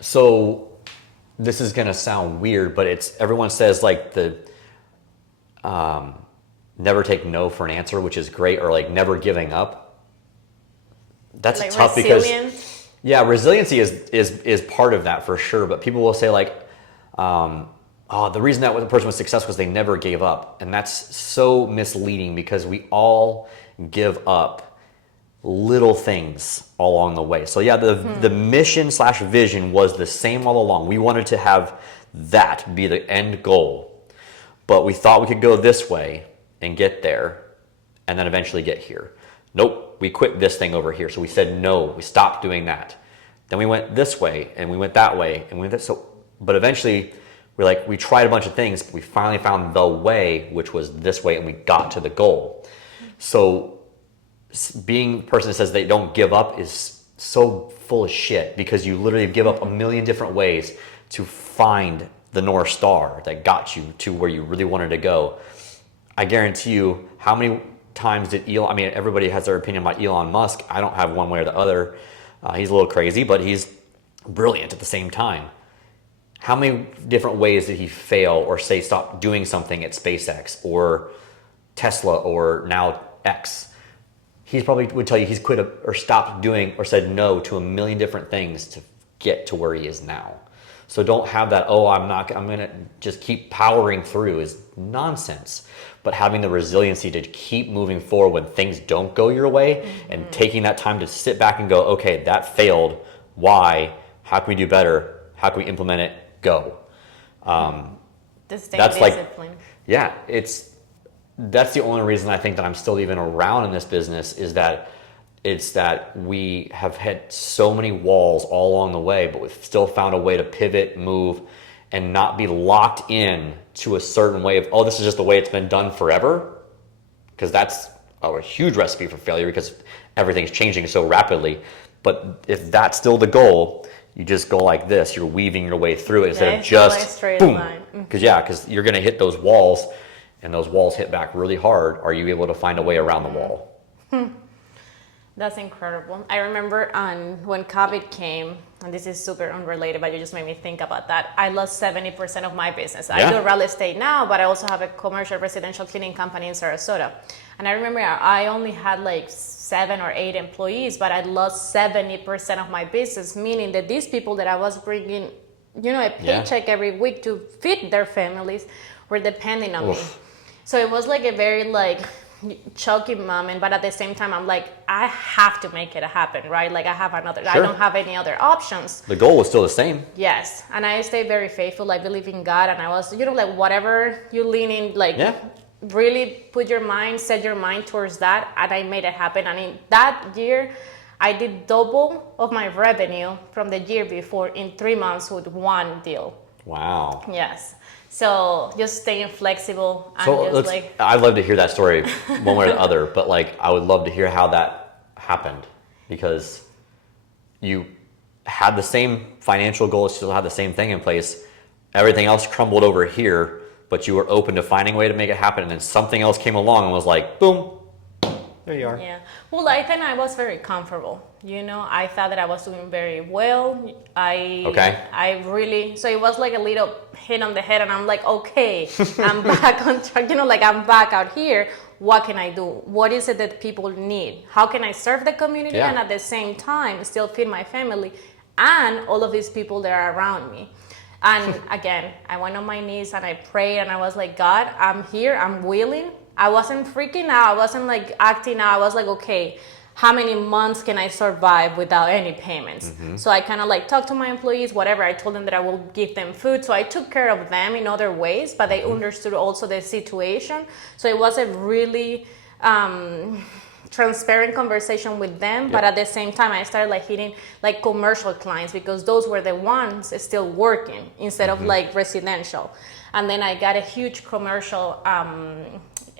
So this is going to sound weird, but everyone says like the never take no for an answer, which is great, or like never giving up. That's like tough resilience. Because resiliency is part of that for sure. But people will say like, the reason that the person was successful was they never gave up, and that's so misleading because we all give up little things all along the way. So the mission / vision was the same all along. We wanted to have that be the end goal, but we thought we could go this way and get there and then eventually get here. Nope, we quit this thing over here. So we said no, we stopped doing that. Then we went this way and we went that way and we went that. But eventually we tried a bunch of things, but we finally found the way, which was this way, and we got to the goal. So being the person that says they don't give up is so full of shit, because you literally give up a million different ways to find the North Star that got you to where you really wanted to go. I guarantee you, how many times did everybody has their opinion about Elon Musk. I don't have one way or the other. He's a little crazy, but he's brilliant at the same time. How many different ways did he fail or say stop doing something at SpaceX or Tesla or now X? He probably would tell you he's quit or stopped doing or said no to a million different things to get to where he is now. So don't have that, I'm going to just keep powering through, is nonsense. But having the resiliency to keep moving forward when things don't go your way, and taking that time to sit back and go, okay, that failed. Why? How can we do better? How can we implement it? Go. The same That's discipline. like, yeah, that's the only reason I think that I'm still even around in this business is that it's that we have hit so many walls all along the way, but we've still found a way to pivot, move, and not be locked in to a certain way of, oh, this is just the way it's been done forever. Because that's a huge recipe for failure because everything's changing so rapidly. But if that's still the goal, you just go like this. You're weaving your way through it instead of just boom. Because you're going to hit those walls, and those walls hit back really hard. Are you able to find a way around the wall? That's incredible. I remember when COVID came, and this is super unrelated, but you just made me think about that. I lost 70% of my business. I do real estate now, but I also have a commercial residential cleaning company in Sarasota. And I remember I only had like 7 or 8 employees, but I lost 70% of my business, meaning that these people that I was bringing, a paycheck every week to feed their families were depending on me. So it was like a very choky moment, but at the same time I'm like, I have to make it happen, right? Like I don't have any other options. The goal was still the same. Yes. And I stayed very faithful. I believe in God, and I was, whatever you lean in, really set your mind towards that, and I made it happen. And in that year I did double of my revenue from the year before in 3 months with one deal. Wow. Yes. So just staying flexible and I'd love to hear that story one way or the other, but I would love to hear how that happened, because you had the same financial goals, still had the same thing in place. Everything else crumbled over here, but you were open to finding a way to make it happen, and then something else came along and was like, boom, there you are. Yeah. Well, I think I was very comfortable. I thought that I was doing very well. So it was like a little hit on the head, and I'm like, okay, I'm back on track. I'm back out here. What can I do? What is it that people need? How can I serve the community and at the same time still feed my family and all of these people that are around me? And again, I went on my knees and I prayed, and I was like, God, I'm here. I'm willing. I wasn't freaking out. I wasn't acting out. I was like, okay, how many months can I survive without any payments? So I kind of talked to my employees, whatever. I told them that I will give them food. So I took care of them in other ways, but they understood also the situation. So it was a really transparent conversation with them. But at the same time, I started hitting commercial clients, because those were the ones still working instead of residential. And then I got a huge commercial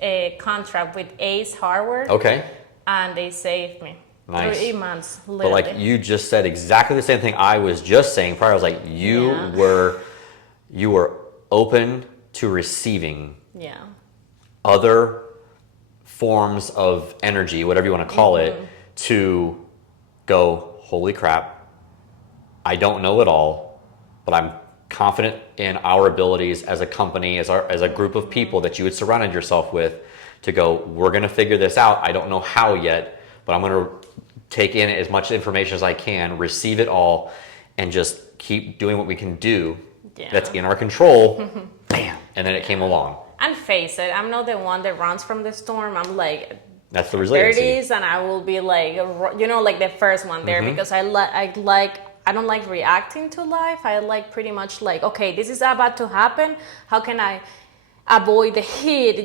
a contract with Ace Hardware. Okay. And they saved me. Nice. 3 months, literally. But you just said exactly the same thing I was just saying prior. I was like, you were open to receiving other forms of energy, whatever you want to call it, to go, holy crap, I don't know it all, but I'm confident in our abilities as a company, as a group of people that you had surrounded yourself with, to go, we're going to figure this out. I don't know how yet, but I'm going to take in as much information as I can, receive it all, and just keep doing what we can do that's in our control. Bam. And then it came along. And face it, I'm not the one that runs from the storm. I'm that's the resiliency. 30s, and I will be the first one there, because I don't like reacting to life. I pretty much okay, this is about to happen. How can I avoid the heat,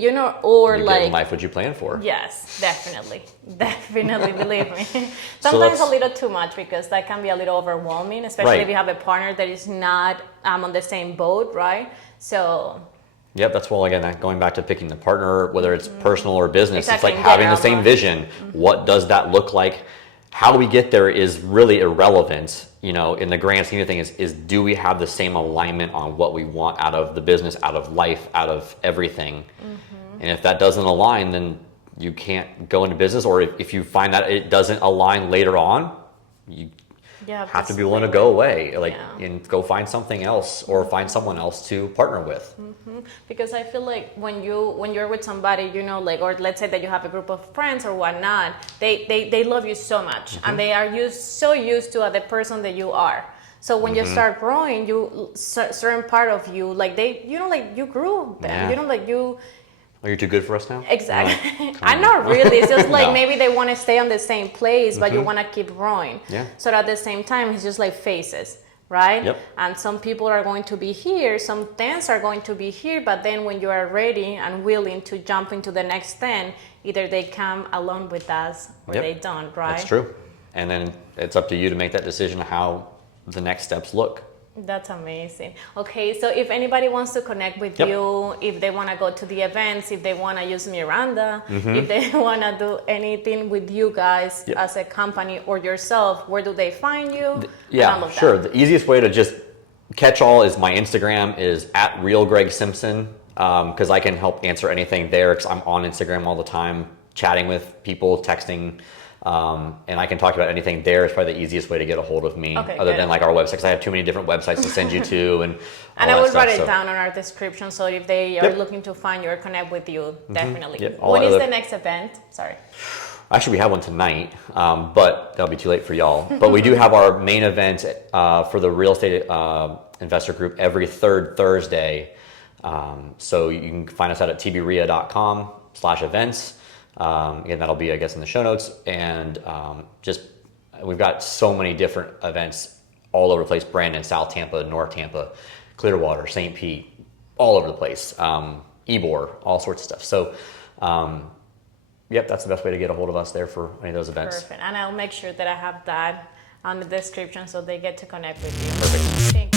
or you get in life what you plan for. Yes, definitely, believe me. Sometimes a little too much, because that can be a little overwhelming, especially if you have a partner that is not on the same boat, right? So. Yep, that's again, going back to picking the partner, whether it's personal or business. Exactly. It's having the same vision. What does that look like? How we get there is really irrelevant, in the grand scheme of things, is do we have the same alignment on what we want out of the business, out of life, out of everything? And if that doesn't align, then you can't go into business, or if you find that it doesn't align later on, you have to be willing to go away, and go find something else, or find someone else to partner with. Because I feel when you're with somebody, or let's say that you have a group of friends or whatnot, they love you so much, and they are so used to the person that you are. So when you start growing, certain part of you, you grew them. Are you too good for us now? Exactly. I'm not really. It's just No. maybe they want to stay on the same place, but you want to keep growing. Yeah. So at the same time, it's just phases. right? Yep. And some people are going to be here, some tents are going to be here, but then when you are ready and willing to jump into the next tent, either they come along with us or Yep. they don't, right? That's true. And then it's up to you to make that decision how the next steps look. That's amazing. Okay, so if anybody wants to connect with you, if they want to go to the events, if they want to use Miranda, if they want to do anything with you guys as a company or yourself, where do they find you? Yeah, sure. The easiest way to just catch all is my Instagram is at Real Greg Simpson, because I can help answer anything there because I'm on Instagram all the time, chatting with people, texting. And I can talk about anything there. It's probably the easiest way to get a hold of me, other than like our website, because I have too many different websites to send you to. And I will write it down on our description, so if they are looking to find you or connect with you, definitely. When is the next event? Sorry. Actually, we have one tonight, but that'll be too late for y'all. But we do have our main event for the real estate investor group every third Thursday. So you can find us out at tbreia.com/events. Again, that'll be, I guess, in the show notes. And we've got so many different events all over the place: Brandon, South Tampa, North Tampa, Clearwater, St. Pete, all over the place. Ybor, all sorts of stuff. So, that's the best way to get a hold of us there for any of those events. Perfect. And I'll make sure that I have that on the description so they get to connect with you. Perfect. Thank